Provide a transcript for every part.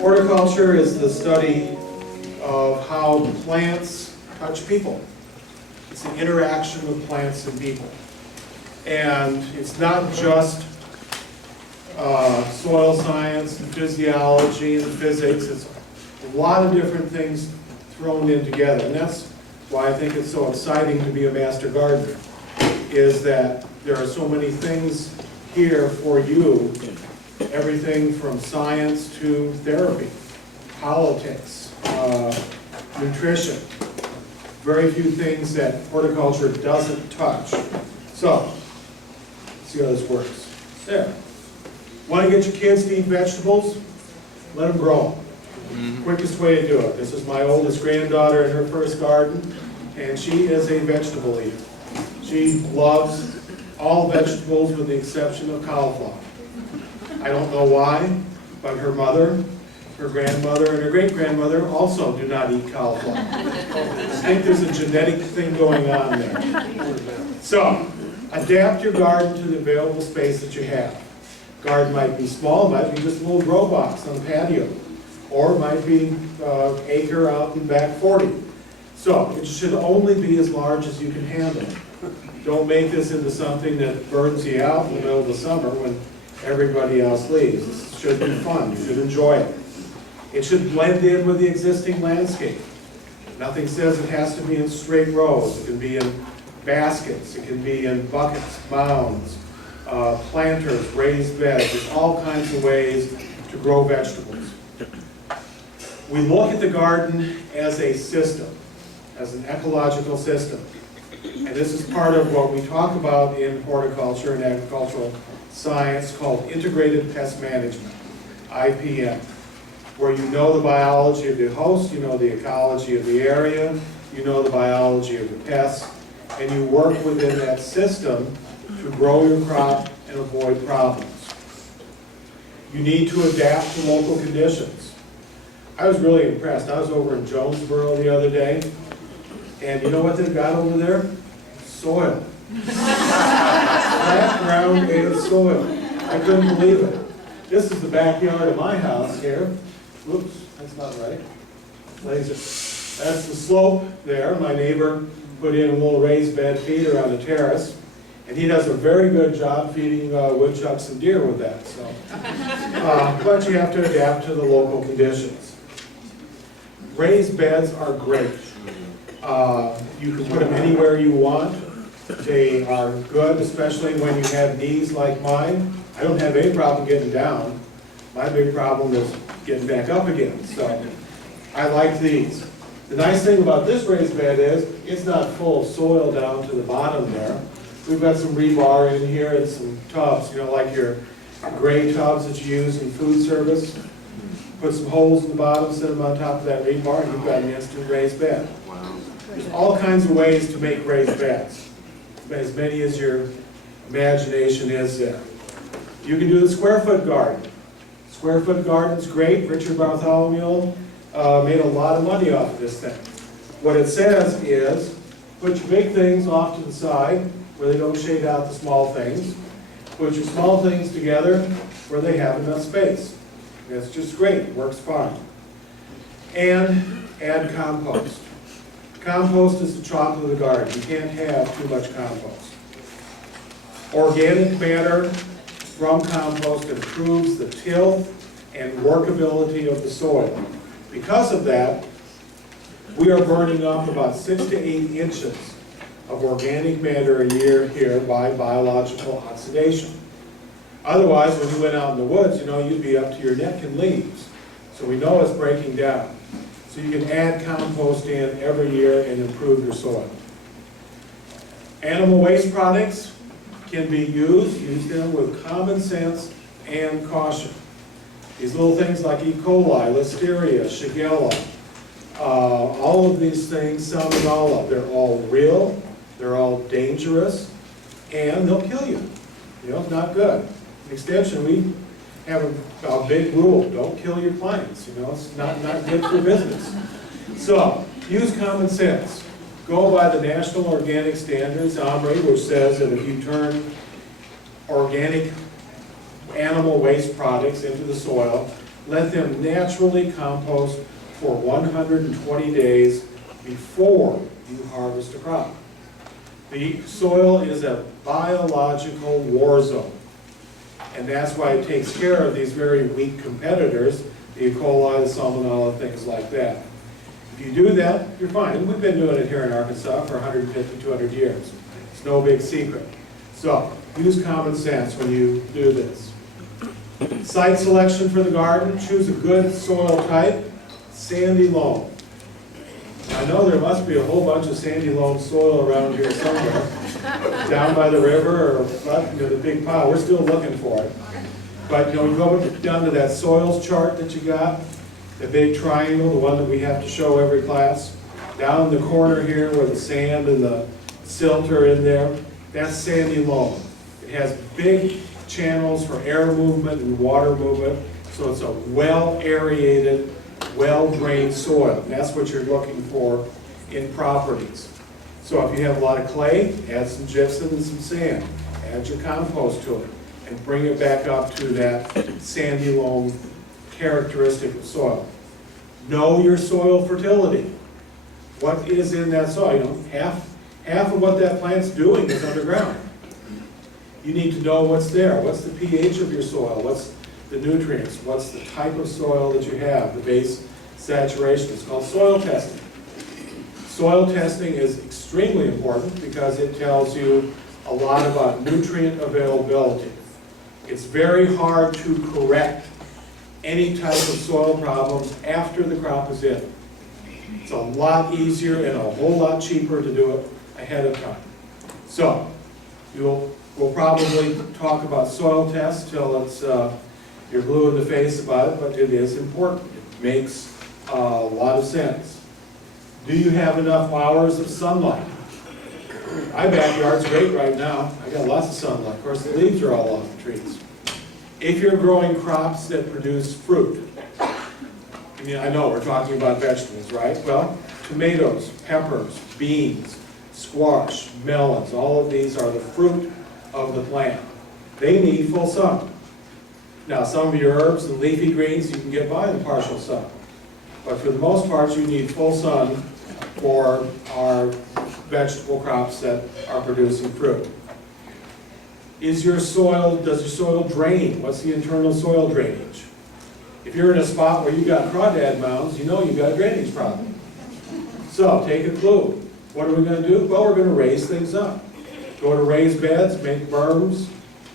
Horticulture is the study of how plants touch people. It's the interaction of plants and people. And it's not just soil science and physiology and physics. It's a lot of different things thrown in together. And that's why I think it's so exciting to be a master gardener, is that there are so many things here for you, everything from science to therapy, politics, nutrition. Very few things that horticulture doesn't touch. So, let's see how this works. There. Want to get your kids to eat vegetables? Let them grow them. Quickest way to do it. This is my oldest granddaughter in her first garden, and she is a vegetable eater. She loves all vegetables with the exception of cauliflower. I don't know why, but her mother, her grandmother, and her great-grandmother also do not eat cauliflower. I think there's a genetic thing going on there. So, adapt your garden to the available space that you have. Garden might be small, might be just a little grow box on the patio, or it might be acre out in back 40. So, it should only be as large as you can handle. Don't make this into something that burns you out in the middle of the summer when everybody else leaves. This should be fun. You should enjoy it. It should blend in with the existing landscape. Nothing says it has to be in straight rows. It can be in baskets. It can be in buckets, mounds, planters, raised beds. There's all kinds of ways to grow vegetables. We look at the garden as a system, as an ecological system. And this is part of what we talk about in horticulture and agricultural science called integrated pest management, IPM, where you know the biology of the host, you know the ecology of the area, you know the biology of the pests, and you work within that system to grow your crop and avoid problems. You need to adapt to local conditions. I was really impressed. I was over in Jonesboro the other day, and you know what they've got over there? Soil. Flat ground made of soil. I couldn't believe it. This is the backyard of my house here. Whoops, that's not right. Laser. That's the slope there. My neighbor put in a little raised bed feeder on the terrace, and he does a very good job feeding woodchucks and deer with that. So, but you have to adapt to the local conditions. Raised beds are great. You can put them anywhere you want. They are good, especially when you have knees like mine. I don't have any problem getting down. My big problem is getting back up again. So I like these. The nice thing about this raised bed is it's not full of soil down to the bottom there. We've got some rebar in here and some tubs, you know, like your gray tubs that you use in food service. Put some holes in the bottom, set them on top of that rebar, and you've got an instant raised bed. There's all kinds of ways to make raised beds, as many as your imagination is there. You can do the square foot garden. Square foot garden's great. Richard Bartholomew made a lot of money off of this thing. What it says is, put your big things off to the side where they don't shade out the small things. Put your small things together where they have enough space. It's just great. It works fine. And add compost. Compost is the chocolate of the garden. You can't have too much compost. Organic matter from compost improves the tilth and workability of the soil. Because of that, we are burning up about 6 to 8 inches of organic matter a year here by biological oxidation. Otherwise, when you went out in the woods, you know, you'd be up to your neck in leaves. So we know it's breaking down. So you can add compost in every year and improve your soil. Animal waste products can be used. Use them with common sense and caution. These little things like E. coli, Listeria, Shigella, all of these things, Salmonella, they're all real, they're all dangerous, and they'll kill you. You know, not good. In extension, we have a big rule: don't kill your clients. You know, it's not good for business. So use common sense. Go by the National Organic Standards, OMRI, which says that if you turn organic animal waste products into the soil, Let them naturally compost for 120 days before you harvest a crop. The soil is a biological war zone, and that's why it takes care of these very weak competitors, the E. coli, the salmonella, things like that. If you do that, you're fine. And we've been doing it here in Arkansas for 150, 200 years. It's no big secret. So, use common sense when you do this. Site selection for the garden, choose a good soil type, sandy loam. I know there must be a whole bunch of sandy loam soil around here somewhere, down by the river or up near the big pile. We're still looking for it. But you know, you go down to that soils chart that you got, the big triangle, the one that we have to show every class. Down in the corner here where the sand and the silt are in there, that's sandy loam. It has big channels for air movement and water movement, so it's a well-aerated, well-drained soil. And that's what you're looking for in properties. So if you have a lot of clay, add some gypsum and some sand. Add your compost to it and bring it back up to that sandy loam characteristic of soil. Know your soil fertility. What is in that soil? You know, half of what that plant's doing is underground. You need to know what's there. What's the pH of your soil? What's the nutrients? What's the type of soil that you have? The base saturation. It's called soil testing. Soil testing is extremely important because it tells you a lot about nutrient availability. It's very hard to correct any type of soil problems after the crop is in. It's a lot easier and a whole lot cheaper to do it ahead of time. So, we'll probably talk about soil tests till it's you're blue in the face about it, but it is important. It makes a lot of sense. Do you have enough hours of sunlight? My backyard's great right now. I got lots of sunlight. Of course, the leaves are all off the trees. If you're growing crops that produce fruit, I mean, I know we're talking about vegetables, right? Well, tomatoes, peppers, beans, squash, melons, all of these are the fruit of the plant. They need full sun. Now, some of your herbs and leafy greens, you can get by in partial sun. But for the most part, you need full sun for our vegetable crops that are producing fruit. Does your soil drain? What's the internal soil drainage? If you're in a spot where you've got crawdad mounds, you know you've got a drainage problem. So, take a clue. What are we going to do? Well, we're going to raise things up. Go to raised beds, make berms,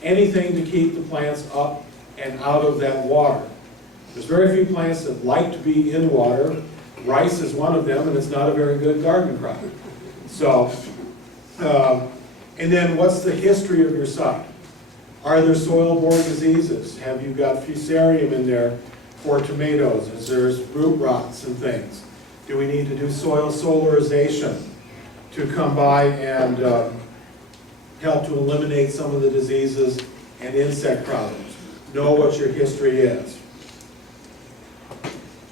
anything to keep the plants up and out of that water. There's very few plants that like to be in water. Rice is one of them, and it's not a very good garden crop. So, and then what's the history of your site? Are there soil-borne diseases? Have you got fusarium in there for tomatoes? Is there root rots and things? Do we need to do soil solarization to come by and help to eliminate some of the diseases and insect problems? Know what your history is.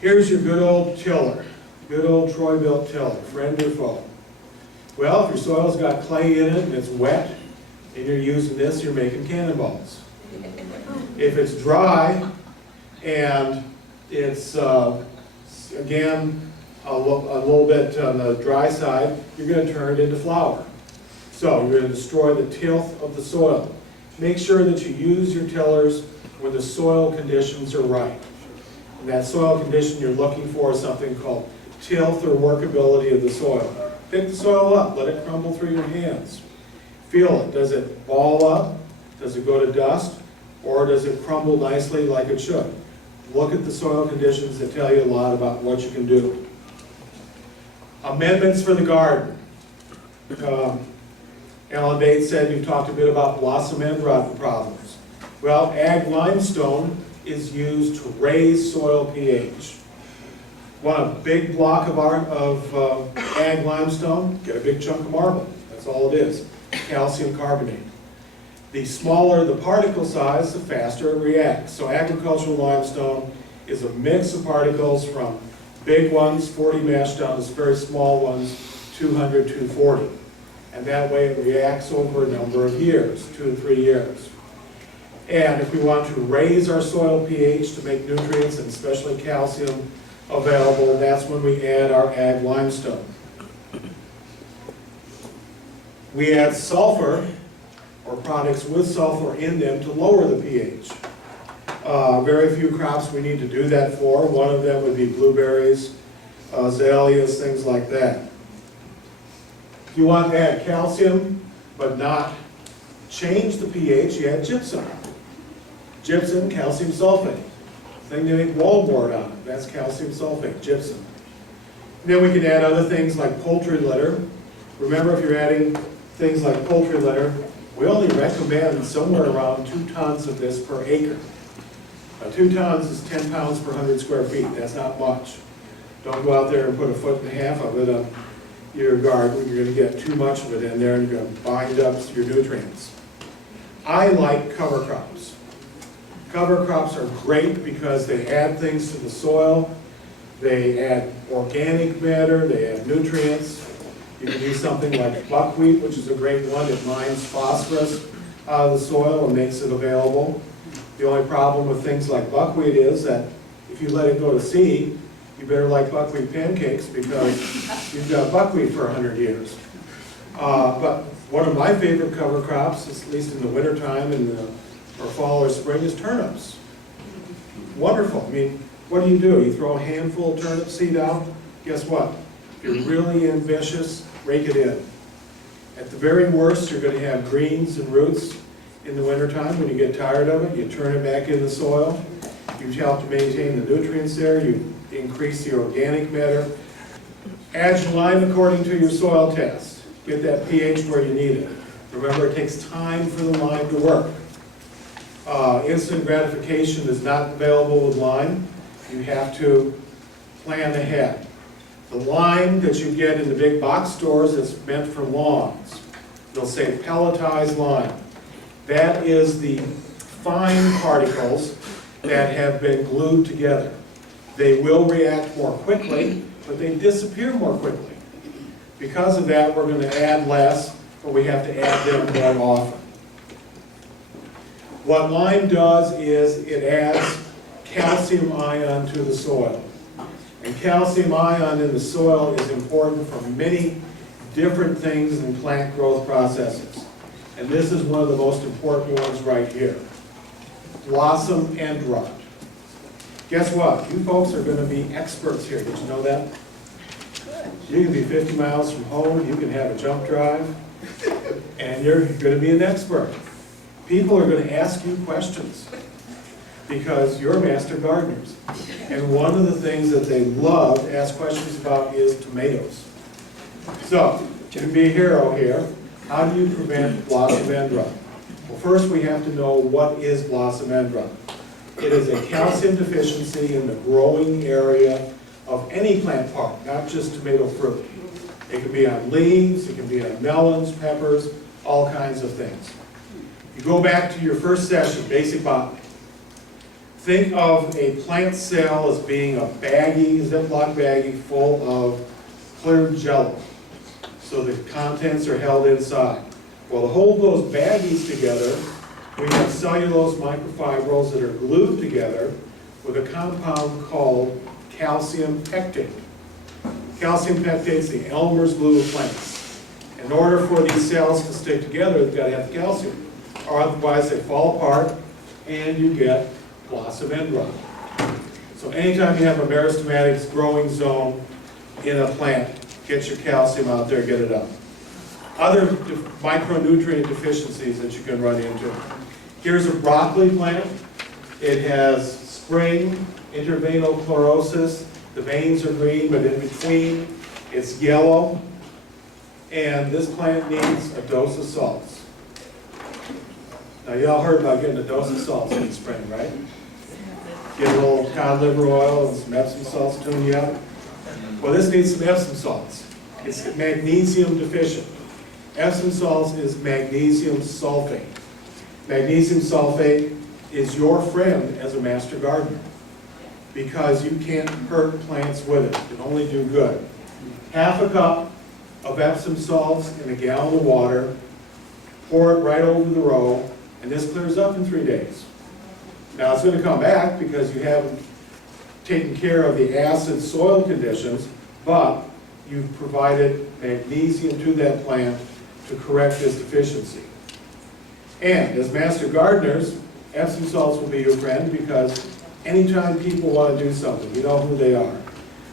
Here's your good old tiller, good old Troy-Bilt tiller, friend or foe. Well, if your soil's got clay in it and it's wet, and you're using this, you're making cannonballs. If it's dry and it's, again, a little bit on the dry side, you're going to turn it into flour. So you're going to destroy the tilth of the soil. Make sure that you use your tillers when the soil conditions are right. And that soil condition you're looking for is something called tilth or workability of the soil. Pick the soil up, let it crumble through your hands. Feel it. Does it ball up? Does it go to dust? Or does it crumble nicely like it should? Look at the soil conditions that tell you a lot about what you can do. Amendments for the garden. Alan Bates said you've talked a bit about blossom end rot problems. Well, ag limestone is used to raise soil pH. Want a big block of ag limestone? Get a big chunk of marble. That's all it is. Calcium carbonate. The smaller the particle size, the faster it reacts. So agricultural limestone is a mix of particles from big ones, 40 mesh, down to very small ones, 200, 240. And that way it reacts over a number of years, 2 to 3 years. And if we want to raise our soil pH to make nutrients and especially calcium available, that's when we add our ag limestone. We add sulfur or products with sulfur in them to lower the pH. Very few crops we need to do that for. One of them would be blueberries, azaleas, things like that. If you want to add calcium but not change the pH, you add gypsum. Gypsum, calcium sulfate. Thing they make wallboard on it, that's calcium sulfate, gypsum. And then we can add other things like poultry litter. Remember, if you're adding things like poultry litter, we only recommend somewhere around 2 tons of this per acre. 2 tons is 10 pounds per 100 square feet. That's not much. Don't go out there and put 1.5 feet of it on your garden. You're going to get too much of it in there and you're going to bind up your nutrients. I like cover crops. Cover crops are great because they add things to the soil. They add organic matter. They add nutrients. You can use something like buckwheat, which is a great one. It mines phosphorus out of the soil and makes it available. The only problem with things like buckwheat is that if you let it go to seed, you better like buckwheat pancakes because you've got buckwheat for 100 years. But one of my favorite cover crops, at least in the wintertime or fall or spring, is turnips. Wonderful. I mean, what do? You throw a handful of turnip seed out, guess what? If you're really ambitious, rake it in. At the very worst, you're going to have greens and roots in the wintertime. When you get tired of it, you turn it back in the soil. You help to maintain the nutrients there. You increase the organic matter. Add your lime according to your soil test. Get that pH where you need it. Remember, it takes time for the lime to work. Instant gratification is not available with lime. You have to plan ahead. The lime that you get in the big box stores is meant for lawns. They'll say pelletized lime. That is the fine particles that have been glued together. They will react more quickly, but they disappear more quickly. Because of that, we're going to add less, but we have to add them more often. What lime does is it adds calcium ion to the soil. And calcium ion in the soil is important for many different things in plant growth processes. And this is one of the most important ones right here. Blossom end rot. Guess what? You folks are going to be experts here. Did you know that? You can be 50 miles from home, you can have a jump drive, and you're going to be an expert. People are going to ask you questions because you're master gardeners. And one of the things that they love to ask questions about is tomatoes. So, to be a hero here, how do you prevent blossom end rot? Well, first we have to know what is blossom end rot. It is a calcium deficiency in the growing area of any plant part, not just tomato fruit. It can be on leaves, it can be on melons, peppers, all kinds of things. You go back to your first session, basic botany. Think of a plant cell as being a baggie, Ziploc baggie full of clear jello. So the contents are held inside. Well, to hold those baggies together, we have cellulose microfibrils that are glued together with a compound called calcium pectate. Calcium pectate is the Elmer's glue of plants. In order for these cells to stick together, they've got to have calcium. Or otherwise they fall apart and you get blossom end rot. So anytime you have a meristematics growing zone in a plant, get your calcium out there, get it up. Other micronutrient deficiencies that you can run into. Here's a broccoli plant. It has spring, interveinal chlorosis. The veins are green, but in between it's yellow. And this plant needs a dose of salts. Now, y'all heard about getting a dose of salts in the spring, right? Get a little cod liver oil and some Epsom salts, tune you up. Well, this needs some Epsom salts. It's magnesium deficient. Epsom salts is magnesium sulfate. Magnesium sulfate is your friend as a master gardener because you can't hurt plants with it. You can only do good. Half a cup of Epsom salts in a gallon of water, pour it right over the row, and this clears up in 3 days. Now it's going to come back because you haven't taken care of the acid soil conditions, but you've provided magnesium to that plant to correct this deficiency. And as master gardeners, Epsom salts will be your friend, because anytime people want to do something, you know who they are.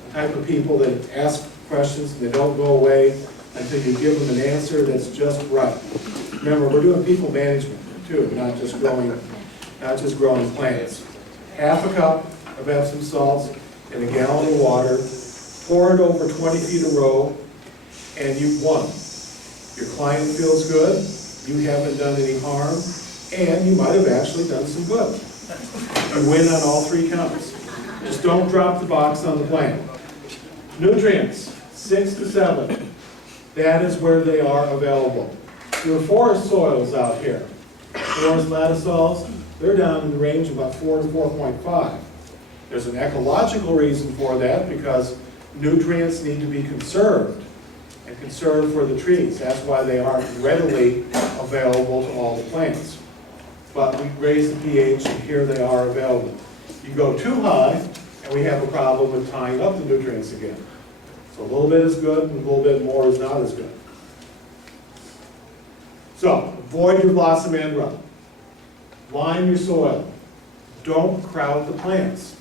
The type of people that ask questions and they don't go away until you give them an answer that's just right. Remember, we're doing people management too, not just growing plants. Half a cup of Epsom salts in a gallon of water, pour it over 20 feet a row, and you've won. Your client feels good, you haven't done any harm, and you might have actually done some good. You win on all 3 counts. Just don't drop the box on the plant. Nutrients, 6 to 7. That is where they are available. Your forest soils out here, forest latisols, they're down in the range of about 4 to 4.5. There's an ecological reason for that, because nutrients need to be conserved, and conserved for the trees. That's why they aren't readily available to all the plants. But we raise the pH, and here they are available. You go too high, and we have a problem with tying up the nutrients again. So a little bit is good, and a little bit more is not as good. So, avoid your blossom end run. Line your soil. Don't crowd the plants.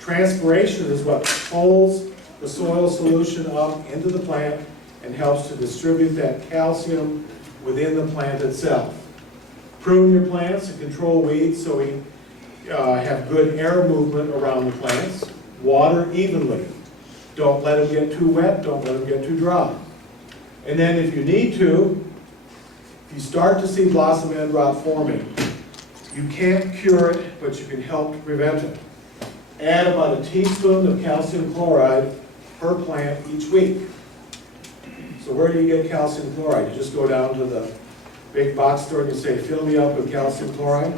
Transpiration is what pulls the soil solution up into the plant and helps to distribute that calcium within the plant itself. Prune your plants and control weeds so we have good air movement around the plants. Water evenly. Don't let them get too wet, don't let them get too dry. And then if you need to, if you start to see blossom end rot forming, you can't cure it, but you can help to prevent it. Add about a teaspoon of calcium chloride per plant each week. So where do you get calcium chloride? You just go down to the big box store and you say, fill me up with calcium chloride.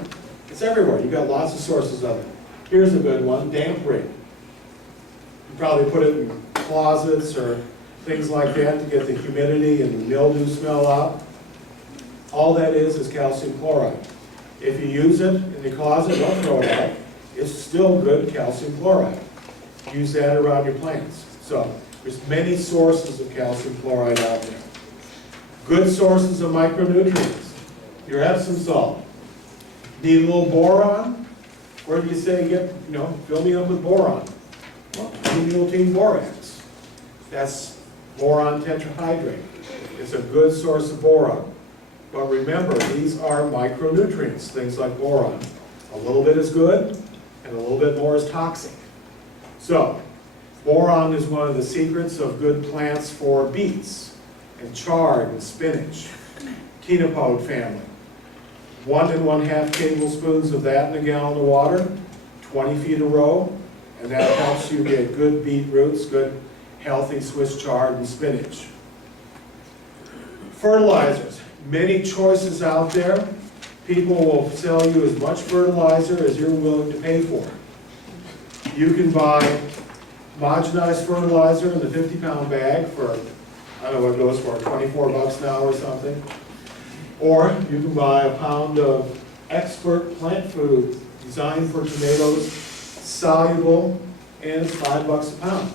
It's everywhere. You've got lots of sources of it. Here's a good one, damp rig. You probably put it in closets or things like that to get the humidity and the mildew smell out. All that is calcium chloride. If you use it in the closet, don't throw it out. It's still good calcium chloride. Use that around your plants. So there's many sources of calcium chloride out there. Good sources of micronutrients. Your Epsom salt. Need a little boron? Where do you say fill me up with boron? Well, phenylbutene borax. That's boron tetrahydrate. It's a good source of boron. But remember, these are micronutrients, things like boron. A little bit is good, and a little bit more is toxic. So, boron is one of the secrets of good plants for beets, and chard, and spinach. Chenopode family. 1 1/2 tablespoons of that in a gallon of water, 20 feet a row, and that helps you get good beet roots, good healthy Swiss chard and spinach. Fertilizers. Many choices out there. People will sell you as much fertilizer as you're willing to pay for. You can buy homogenized fertilizer in the 50-pound bag for, I don't know what it goes for, 24 bucks now or something. Or you can buy a pound of expert plant food designed for tomatoes, soluble, and it's $5 a pound.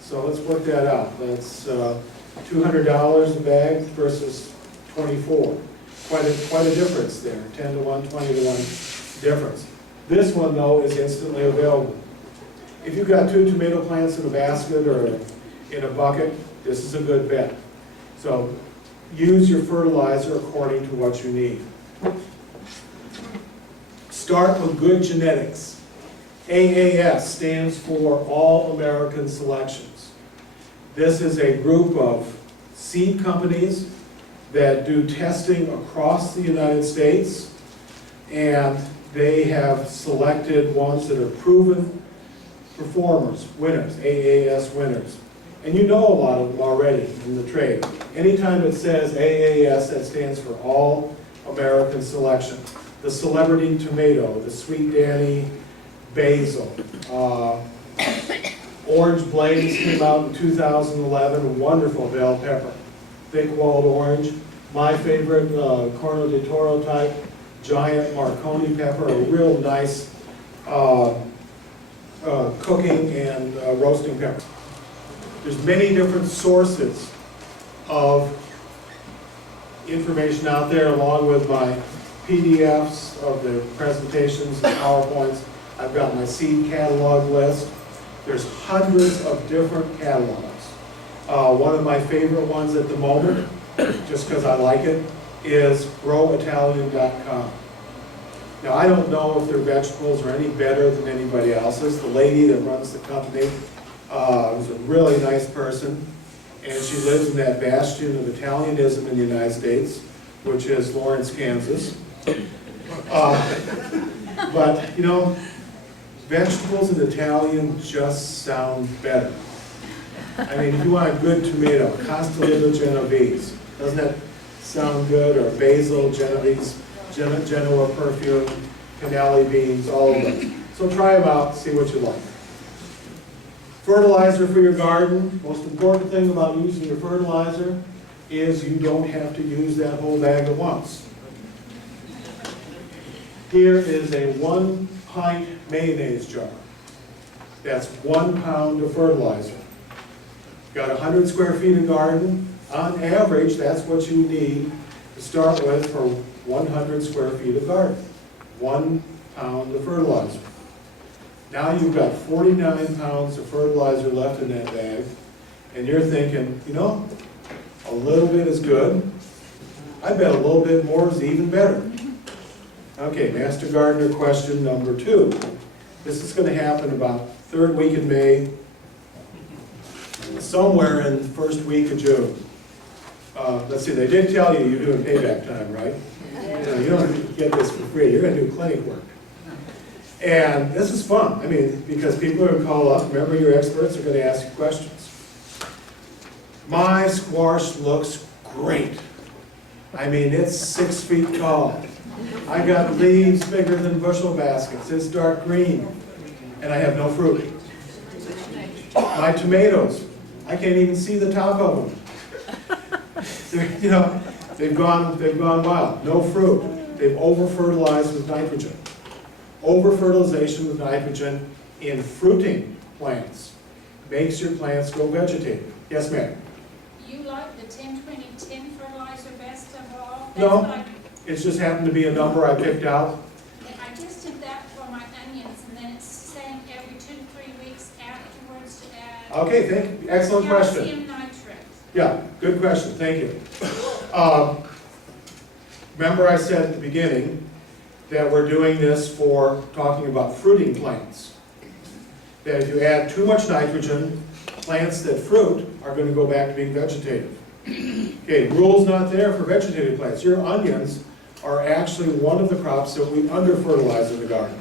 So let's work that out. That's $200 a bag versus 24. Quite a difference there, 10 to 1, 20 to 1 difference. This one, though, is instantly available. If you've got 2 tomato plants in a basket or in a bucket, this is a good bet. So use your fertilizer according to what you need. Start with good genetics. AAS stands for All American Selections. This is a group of seed companies that do testing across the United States, and they have selected ones that are proven performers, winners, AAS winners. And you know a lot of them already in the trade. Anytime it says AAS, that stands for All American Selection. The Celebrity Tomato, the Sweet Danny Basil, Orange Blaze came out in 2011, wonderful bell pepper. Thick walled orange. My favorite, Corno de Toro type, giant Marconi pepper, a real nice cooking and roasting pepper. There's many different sources of information out there, along with my PDFs of the presentations and PowerPoints. I've got my seed catalog list. There's hundreds of different catalogs. One of my favorite ones at the moment, just because I like it, is growitalian.com. Now, I don't know if their vegetables are any better than anybody else's. The lady that runs the company is a really nice person, and she lives in that bastion of Italianism in the United States, which is Lawrence, Kansas. But, you know, vegetables in Italian just sound better. I mean, if you want a good tomato, Costolino Genovese, doesn't that sound good? Or basil, Genovese, Genoa perfume, canali beans, all of them. So try them out, see what you like. Fertilizer for your garden. Most important thing about using your fertilizer is you don't have to use that whole bag at once. Here is a 1 pint mayonnaise jar. That's 1 pound of fertilizer. Got 100 square feet of garden. On average, that's what you need to start with for 100 square feet of garden. 1 pound of fertilizer. Now you've got 49 pounds of fertilizer left in that bag, and you're thinking, you know, a little bit is good. I bet a little bit more is even better. Okay, Master Gardener question number 2. This is going to happen about 3rd week in May, somewhere in the 1st week of June. Let's see, they did tell you you're doing payback time, right? You don't get this for free. You're going to do clinic work. And this is fun. I mean, because people are going to call up. Remember, your experts are going to ask you questions. My squash looks great. I mean, it's 6 feet tall. I got leaves bigger than bushel baskets. It's dark green. And I have no fruit. My tomatoes, I can't even see the top of them. You know, they've gone wild. No fruit. They've over-fertilized with nitrogen. Over-fertilization with nitrogen in fruiting plants makes your plants go vegetative. Yes, ma'am? You like the 10-20-10 fertilizer best of all? No, it's just happened to be a number I picked out. I just did that for my onions, and then it's saying every 2 to 3 weeks afterwards to add. Okay, thank you. Excellent question. Calcium nitrate. Yeah, good question. Thank you. Remember I said at the beginning that we're doing this for talking about fruiting plants. That if you add too much nitrogen, plants that fruit are going to go back to being vegetative. Okay, rule's not there for vegetative plants. Your onions are actually one of the crops that we under-fertilize in the garden.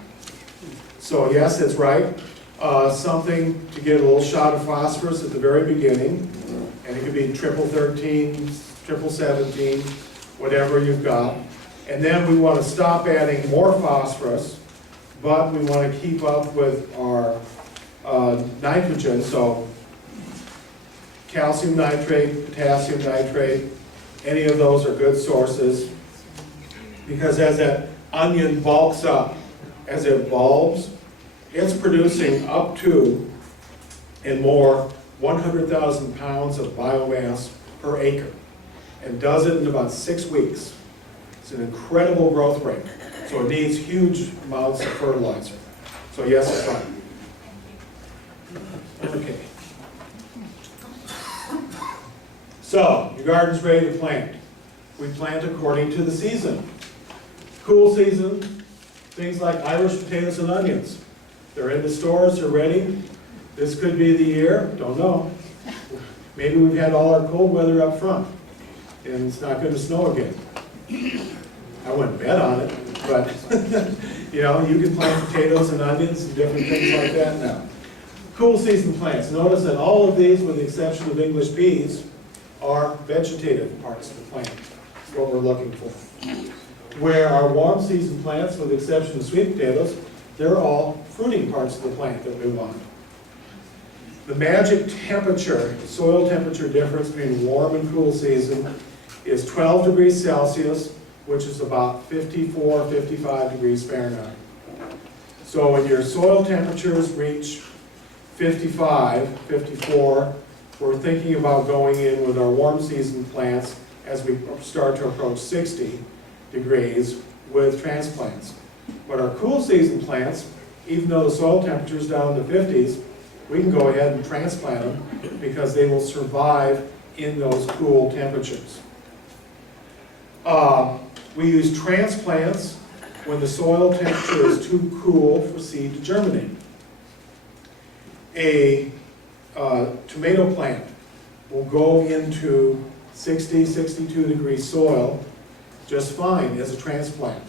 So yes, that's right. Something to get a little shot of phosphorus at the very beginning, and it could be triple 13, triple 17, whatever you've got. And then we want to stop adding more phosphorus, but we want to keep up with our nitrogen, so calcium nitrate, potassium nitrate, any of those are good sources, because as that onion bulks up, as it bulbs, it's producing up to and more 100,000 pounds of biomass per acre, and does it in about 6 weeks. It's an incredible growth rate, so it needs huge amounts of fertilizer. So yes, it's right. Okay. So, your garden's ready to plant. We plant according to the season. Cool season, things like Irish potatoes and onions. They're in the stores, they're ready. This could be the year, don't know. Maybe we've had all our cold weather up front, and it's not going to snow again. I wouldn't bet on it, but you know, you can plant potatoes and onions and different things like that now. Cool season plants. Notice that all of these, with the exception of English peas, are vegetative parts of the plant. That's what we're looking for. Where our warm season plants, with the exception of sweet potatoes, they're all fruiting parts of the plant that we want. The magic temperature, soil temperature difference between warm and cool season is 12 degrees Celsius which is about 54, 55 degrees Fahrenheit. So when your soil temperatures reach 55, 54, we're thinking about going in with our warm season plants as we start to approach 60 degrees with transplants. But our cool season plants, even though the soil temperature is down in the 50s, we can go ahead and transplant them because they will survive in those cool temperatures. We use transplants when the soil temperature is too cool for seed to germinate. A tomato plant will go into 60, 62 degree soil just fine as a transplant.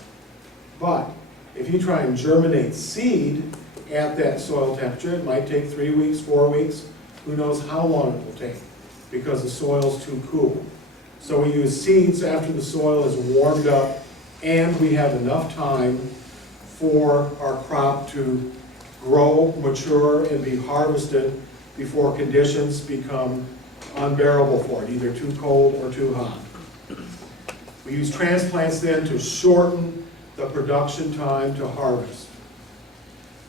But if you try and germinate seed at that soil temperature, it might take 3 weeks, 4 weeks, who knows how long it will take because the soil's too cool. So we use seeds after the soil is warmed up and we have enough time for our crop to grow, mature, and be harvested before conditions become unbearable for it, either too cold or too hot. We use transplants then to shorten the production time to harvest.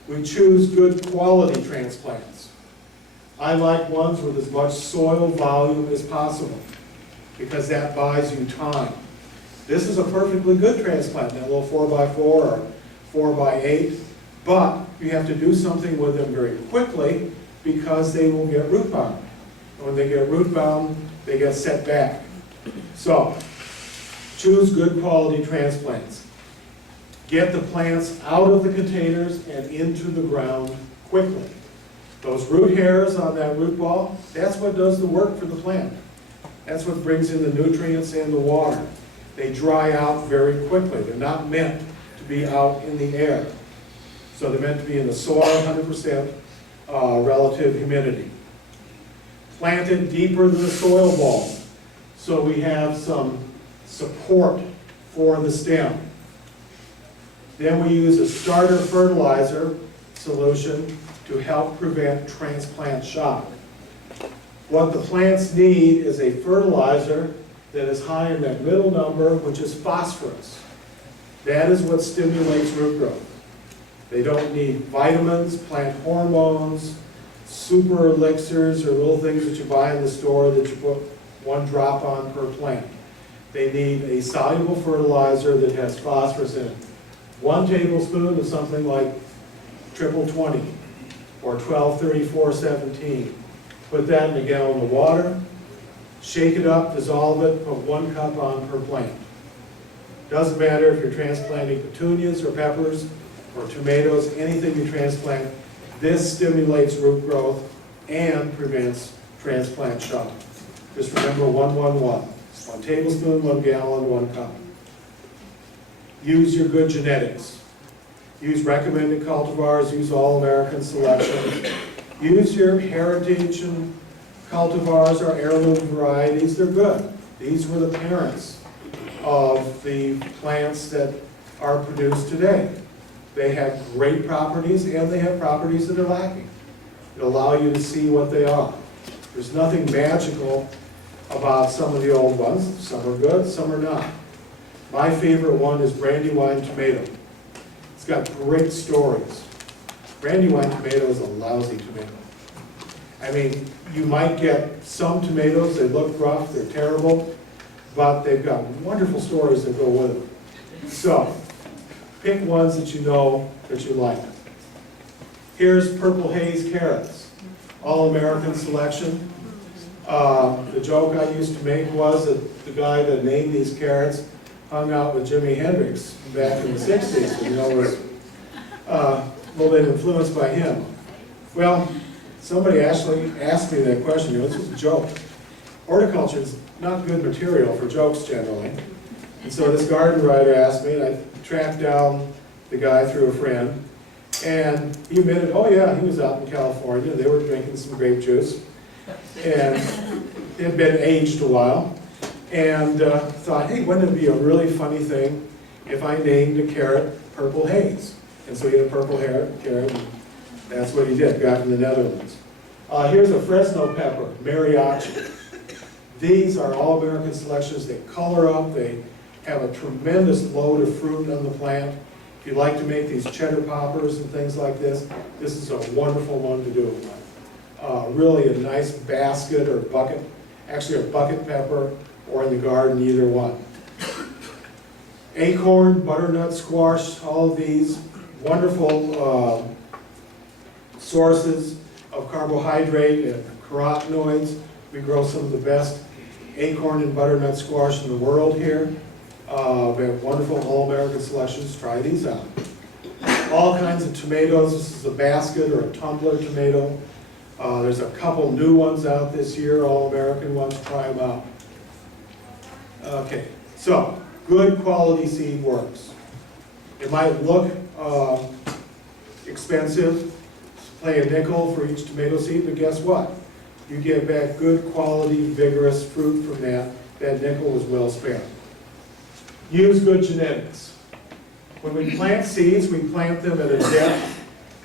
We choose good quality transplants. I like ones with as much soil volume as possible because that buys you time. This is a perfectly good transplant, that little 4x4 or 4x8, but you have to do something with them very quickly because they will get root bound. And when they get root bound, they get set back. So, choose good quality transplants. Get the plants out of the containers and into the ground quickly. Those root hairs on that root ball, that's what does the work for the plant. That's what brings in the nutrients and the water. They dry out very quickly. They're not meant to be out in the air. So they're meant to be in the soil, 100% relative humidity. Planted deeper than the soil ball, so we have some support for the stem. Then we use a starter fertilizer solution to help prevent transplant shock. What the plants need is a fertilizer that is high in that middle number, which is phosphorus. That is what stimulates root growth. They don't need vitamins, plant hormones, super elixirs, or little things that you buy in the store that you put 1 drop on per plant. They need a soluble fertilizer that has phosphorus in it. 1 tablespoon of something like 20/20 or 12-34-17. Put that in a gallon of water, shake it up, dissolve it, put 1 cup on per plant. Doesn't matter if you're transplanting petunias or peppers or tomatoes, anything you transplant, this stimulates root growth and prevents transplant shock. Just remember 1-1-1. 1 tablespoon, 1 gallon, 1 cup. Use your good genetics. Use recommended cultivars, use all-American selections. Use your heritage and cultivars or heirloom varieties, they're good. These were the parents of the plants that are produced today. They have great properties and they have properties that are lacking. It'll allow you to see what they are. There's nothing magical about some of the old ones. Some are good, some are not. My favorite one is Brandywine tomato. It's got great stories. Brandywine tomato is a lousy tomato. I mean, you might get some tomatoes, they look rough, they're terrible, but they've got wonderful stories that go with them. So, pick ones that you know that you like. Here's Purple Haze carrots, all-American selection. The joke I used to make was that the guy that named these carrots hung out with Jimi Hendrix back in the 60s, and was a little bit influenced by him. Well, somebody actually asked me that question. It was just a joke. Horticulture is not good material for jokes generally. And so this garden writer asked me, and I tracked down the guy through a friend, and he admitted, oh yeah, he was out in California. They were drinking some grape juice, and it had been aged a while, and thought, hey, wouldn't it be a really funny thing if I named a carrot Purple Haze? And so he had a purple carrot, and that's what he did, got from the Netherlands. Here's a Fresno pepper, Mariachi. These are all American selections. They color up, they have a tremendous load of fruit on the plant. If you like to make these cheddar poppers and things like this is a wonderful one to do it with. Really a nice basket or bucket, actually a bucket pepper, or in the garden, either one. Acorn, butternut squash, all of these wonderful sources of carbohydrate and carotenoids. We grow some of the best acorn and butternut squash in the world here. We have wonderful all-American selections. Try these out. All kinds of tomatoes. This is a basket or a tumbler tomato. There's a couple new ones out this year, all-American ones. Try them out. Okay, so good quality seed works. It might look expensive, pay a nickel for each tomato seed, but guess what? You get back good quality, vigorous fruit from that. That nickel was well spent. Use good genetics. When we plant seeds, we plant them at a depth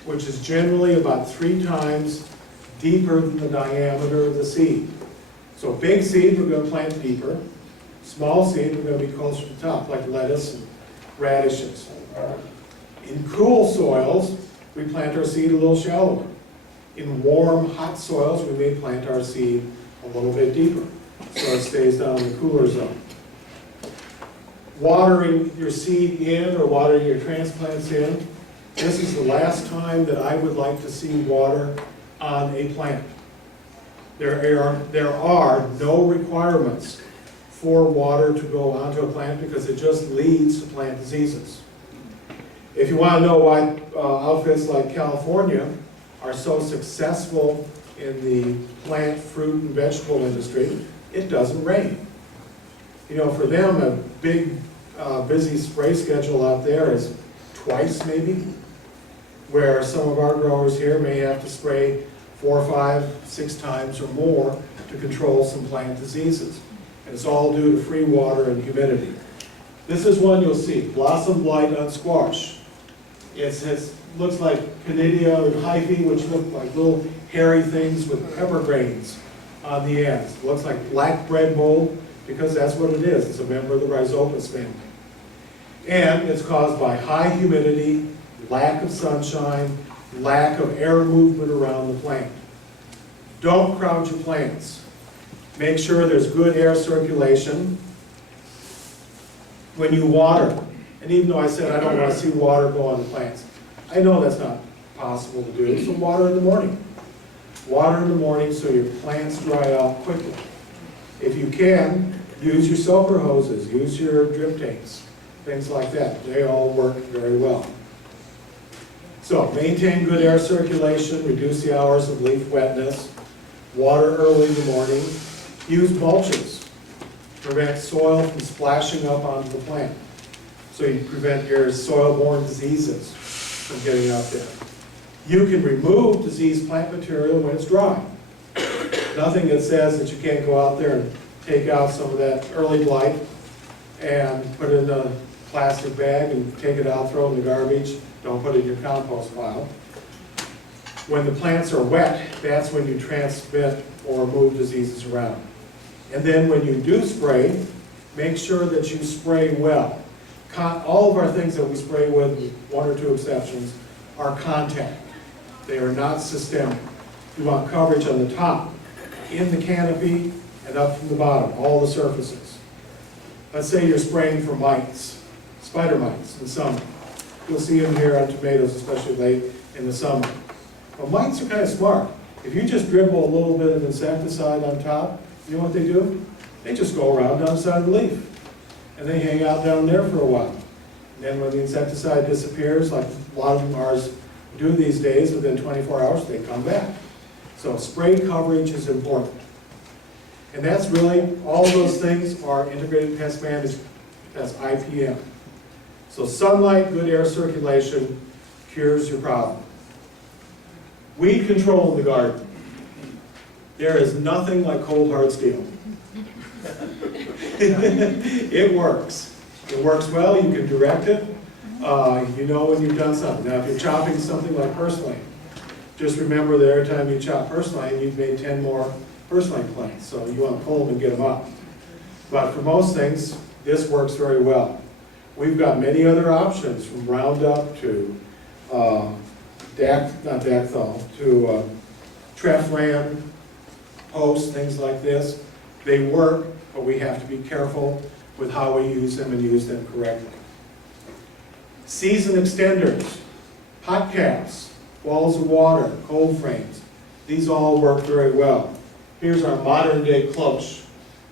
which is generally about 3 times deeper than the diameter of the seed. So big seed, we're going to plant deeper. Small seed, we're going to be closer to the top, like lettuce and radishes. In cool soils, we plant our seed a little shallower. In warm, hot soils, we may plant our seed a little bit deeper, so it stays down in the cooler zone. Watering your seed in or watering your transplants in, this is the last time that I would like to see water on a plant. There are no requirements for water to go onto a plant because it just leads to plant diseases. If you want to know why outfits like California are so successful in the plant, fruit, and vegetable industry, it doesn't rain. You know, for them, a big, busy spray schedule out there is twice maybe, where some of our growers here may have to spray 4, 5, 6 times or more to control some plant diseases. And it's all due to free water and humidity. This is one you'll see, blossom blight on squash. It looks like canidia and hyphae, which look like little hairy things with pepper grains on the ends. It looks like black bread mold because that's what it is. It's a member of the Rhizopus family. And it's caused by high humidity, lack of sunshine, lack of air movement around the plant. Don't crowd your plants. Make sure there's good air circulation. When you water, and even though I said I don't want to see water go on the plants, I know that's not possible to do, so water in the morning. Water in the morning so your plants dry out quickly. If you can, use your soaker hoses, use your drip tanks, things like that. They all work very well. So maintain good air circulation, reduce the hours of leaf wetness, water early in the morning, use mulches, prevent soil from splashing up onto the plant. So you prevent your soil-borne diseases from getting out there. You can remove diseased plant material when it's dry. Nothing that says that you can't go out there and take out some of that early blight and put it in a plastic bag and take it out, throw it in the garbage. Don't put it in your compost pile. When the plants are wet, that's when you transmit or move diseases around. And then when you do spray, make sure that you spray well. All of our things that we spray with 1 or 2 exceptions, are contact. They are not systemic. You want coverage on the top, in the canopy, and up from the bottom, all the surfaces. Let's say you're spraying for mites, spider mites in summer. You'll see them here on tomatoes, especially late in the summer. Well, mites are kind of smart. If you just dribble a little bit of insecticide on top, you know what they do? They just go around down the side of the leaf. And they hang out down there for a while. And then when the insecticide disappears, like a lot of ours do these days, within 24 hours, they come back. So spray coverage is important. And that's really, all those things are integrated pest management. That's IPM. So sunlight, good air circulation, cures your problem. Weed control in the garden. There is nothing like cold hard steel. It works. It works well, you can direct it. You know when you've done something. Now if you're chopping something like purslane, just remember that every time you chop purslane, you've made 10 more purslane plants. So you want to pull them and get them up. But for most things, This works very well. We've got many other options from Roundup to Transplant, Host, things like this. They work, but we have to be careful with how we use them and use them correctly. Season extenders, hot caps, walls of water, cold frames. These all work very well. Here's our modern day Cloche.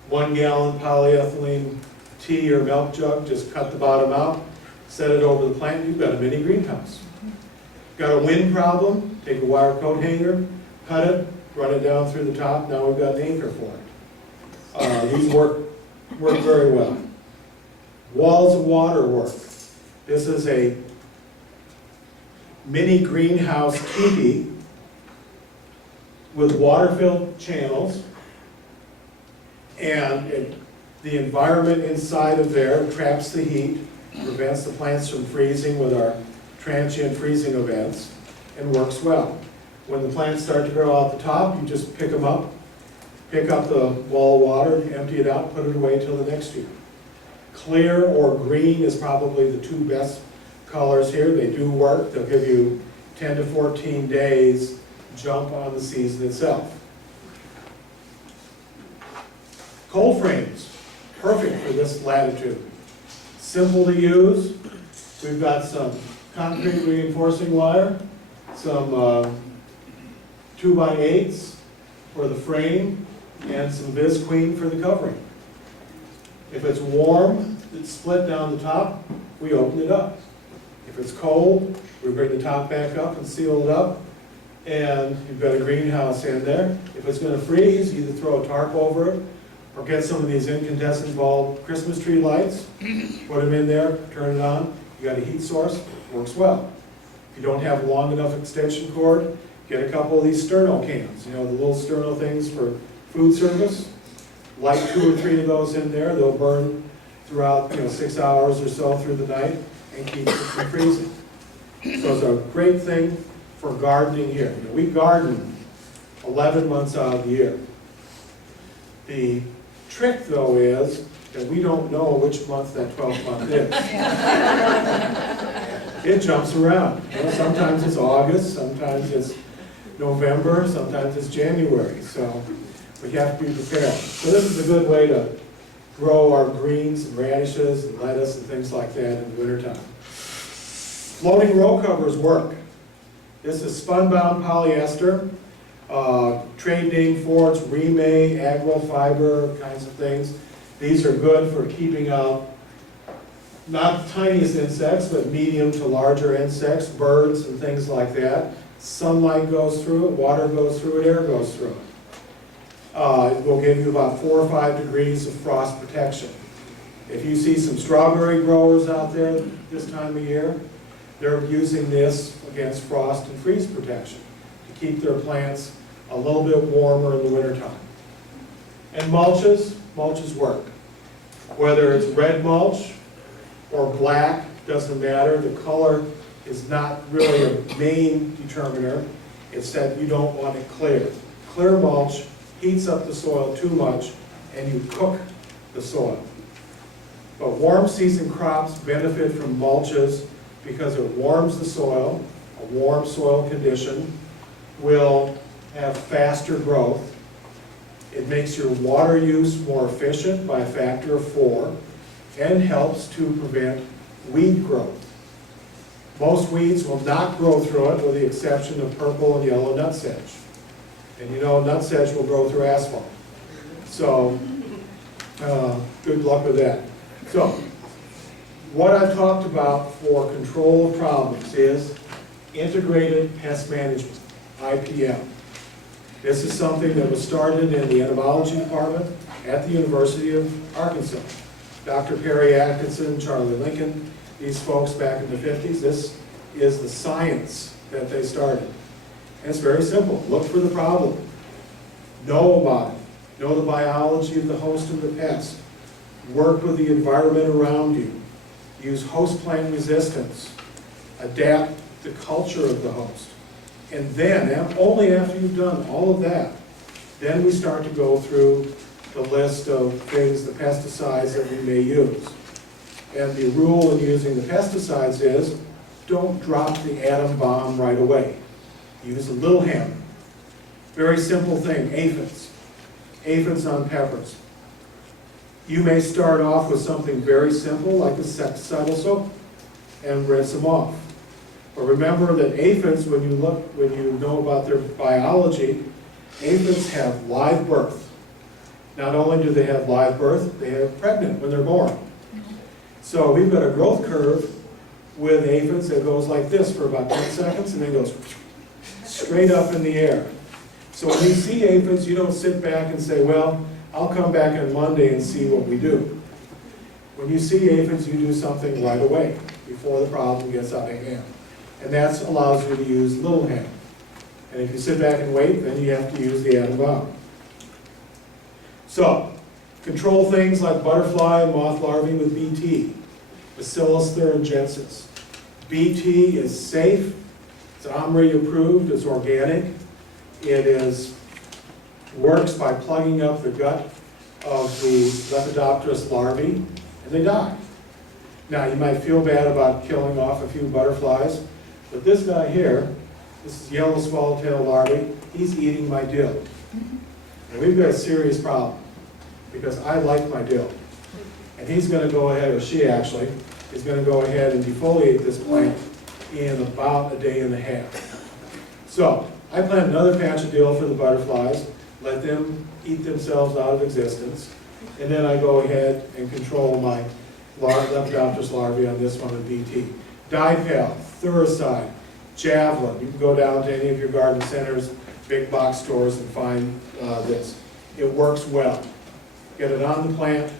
1 gallon polyethylene tea or milk jug, just cut the bottom out, set it over the plant, you've got a mini greenhouse. Got a wind problem, take a wire coat hanger, cut it, run it down through the top, now we've got an anchor for it. These work very well. Walls of water work. This is a mini greenhouse teepee with water-filled channels, and the environment inside of there traps the heat, prevents the plants from freezing with our transient freezing events, and works well. When the plants start to grow out the top, you just pick them up, pick up the wall of water, empty it out, put it away till the next year. Clear or green is probably the two best colors here. They do work. They'll give you 10 to 14 days jump on the season itself. Cold frames, perfect for this latitude. Simple to use. We've got some concrete reinforcing wire, some 2x8s for the frame, and some visqueen for the covering. If it's warm, it's split down the top, we open it up. If it's cold, we bring the top back up and seal it up, and you've got a greenhouse in there. If it's going to freeze, either throw a tarp over it, or get some of these incandescent bulb Christmas tree lights, put them in there, turn it on, you got a heat source, works well. If you don't have a long enough extension cord, get a couple of these sterno cans, the little sterno things for food service. Light 2 or 3 of those in there, they'll burn throughout 6 hours or so through the night and keep it from freezing. So it's a great thing for gardening here. We garden 11 months out of the year. The trick though is that we don't know which month that 12th month is. It jumps around. Sometimes it's August, sometimes it's November, sometimes it's January. So we have to be prepared. So this is a good way to grow our greens and radishes and lettuce and things like that in the wintertime. Floating row covers work. This is spun-bound polyester, trade name for it's Remay, Agrofiber, kinds of things. These are good for keeping out not the tiniest insects, but medium to larger insects, birds and things like that. Sunlight goes through it, water goes through it, air goes through it. It will give you about 4 or 5 degrees of frost protection. If you see some strawberry growers out there this time of year, they're using this against frost and freeze protection to keep their plants a little bit warmer in the wintertime. And mulches work. Whether it's red mulch or black, doesn't matter. The color is not really a main determiner. It's that you don't want it clear. Clear mulch heats up the soil too much and you cook the soil. But warm season crops benefit from mulches because it warms the soil. A warm soil condition will have faster growth. It makes your water use more efficient by a factor of 4 and helps to prevent weed growth. Most weeds will not grow through it with the exception of purple and yellow nutsedge. And nutsedge will grow through asphalt. So, good luck with that. So, what I've talked about for control of problems is integrated pest management, IPM. This is something that was started in the entomology department at the University of Arkansas. Dr. Perry Atkinson, Charlie Lincoln, these folks back in the 50s, this is the science that they started. And it's very simple. Look for the problem. Know about it. Know the biology of the host and the pest. Work with the environment around you. Use host plant resistance. Adapt the culture of the host. And then, only after you've done all of that, then we start to go through the list of things, the pesticides that we may use. And the rule in using the pesticides is, don't drop the atom bomb right away. Use a little hammer. Very simple thing, aphids. Aphids on peppers. You may start off with something very simple, like insecticidal soap, and rinse them off. But remember that aphids, when you know about their biology, aphids have live birth. Not only do they have live birth, they are pregnant when they're born. So we've got a growth curve with aphids that goes like this for about 10 seconds and then goes straight up in the air. So when you see aphids, you don't sit back and say, well, I'll come back on Monday and see what we do. When you see aphids, you do something right away before the problem gets out of hand. And that allows you to use little hand. And if you sit back and wait, then you have to use the atom bomb. So, control things like butterfly and moth larvae with BT, Bacillus thurengensis. BT is safe, it's OMRI approved, it's organic, works by plugging up the gut of the Lepidopterous larvae, and they die. Now, you might feel bad about killing off a few butterflies, but this guy here, this is yellow swallowtail larvae, he's eating my dill. And we've got a serious problem, because I like my dill. And he's going to go ahead, or she actually, is going to go ahead and defoliate this plant in about a day and a half. So, I plant another patch of dill for the butterflies, let them eat themselves out of existence, and then I go ahead and control my Lepidopterous larvae on this one with BT. Dipel, Thuricide, Javelin. You can go down to any of your garden centers, big box stores, and find this. It works well. Get it on the plant,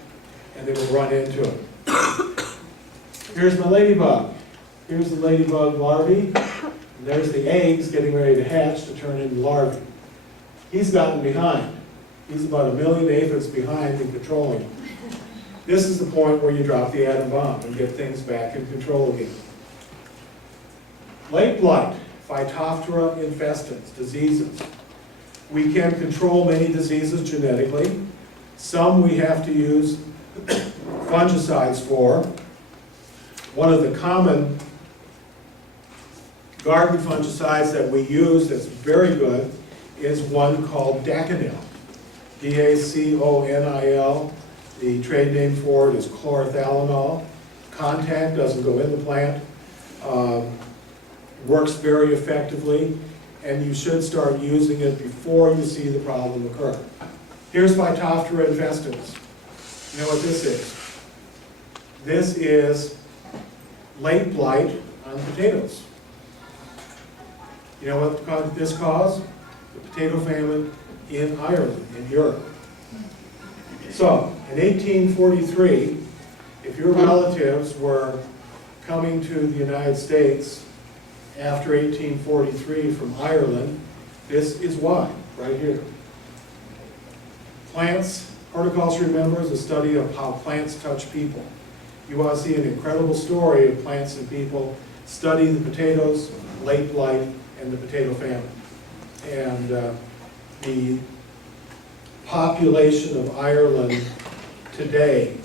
and they will run into it. Here's my ladybug. Here's the ladybug larvae. And there's the eggs getting ready to hatch to turn into larvae. He's gotten behind. He's about 1 million aphids behind in controlling them. This is the point where you drop the atom bomb and get things back in control again. Late blight, Phytophthora infestans, diseases. We can control many diseases genetically. Some we have to use fungicides for. One of the common garden fungicides that we use that's very good is one called Daconil. D-A-C-O-N-I-L. The trade name for it is chlorothalonil. Contact doesn't go in the plant. Works very effectively, and you should start using it before you see the problem occur. Here's Phytophthora infestans. You know what this is? This is late blight on potatoes. You know what this caused? The potato famine in Ireland, in Europe. So, in 1843, if your relatives were coming to the United States after 1843 from Ireland, this is why, right here. Plants, horticulture, remember, is a study of how plants touch people. You want to see an incredible story of plants and people, study the potatoes, late blight, and the potato famine. And the population of Ireland today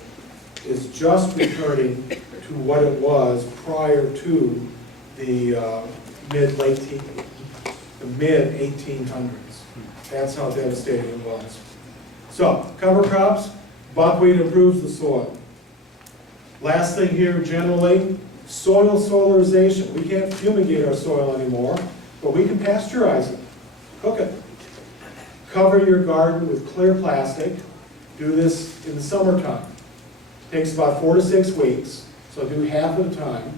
is just returning to what it was prior to the mid-1800s. That's how devastating it was. So, cover crops, buckwheat improves the soil. Last thing here, generally, soil solarization. We can't fumigate our soil anymore, but we can pasteurize it, cook it. Cover your garden with clear plastic. Do this in the summertime. Takes about 4 to 6 weeks, so do half at a time.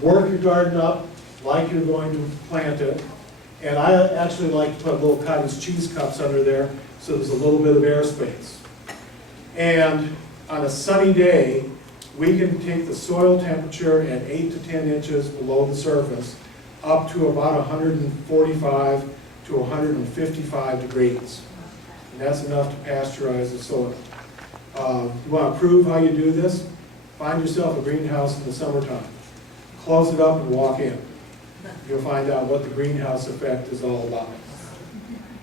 Work your garden up like you're going to plant it. And I actually like to put little cottage cheese cups under there so there's a little bit of airspace. And on a sunny day, we can take the soil temperature at 8 to 10 inches below the surface up to about 145 to 155 degrees. And that's enough to pasteurize the soil. You want to prove how you do this? Find yourself a greenhouse in the summertime. Close it up and walk in. You'll find out what the greenhouse effect is all about.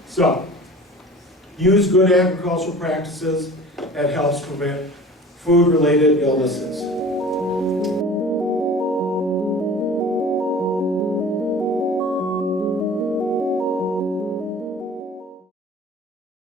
So, use good agricultural practices that helps prevent food-related illnesses.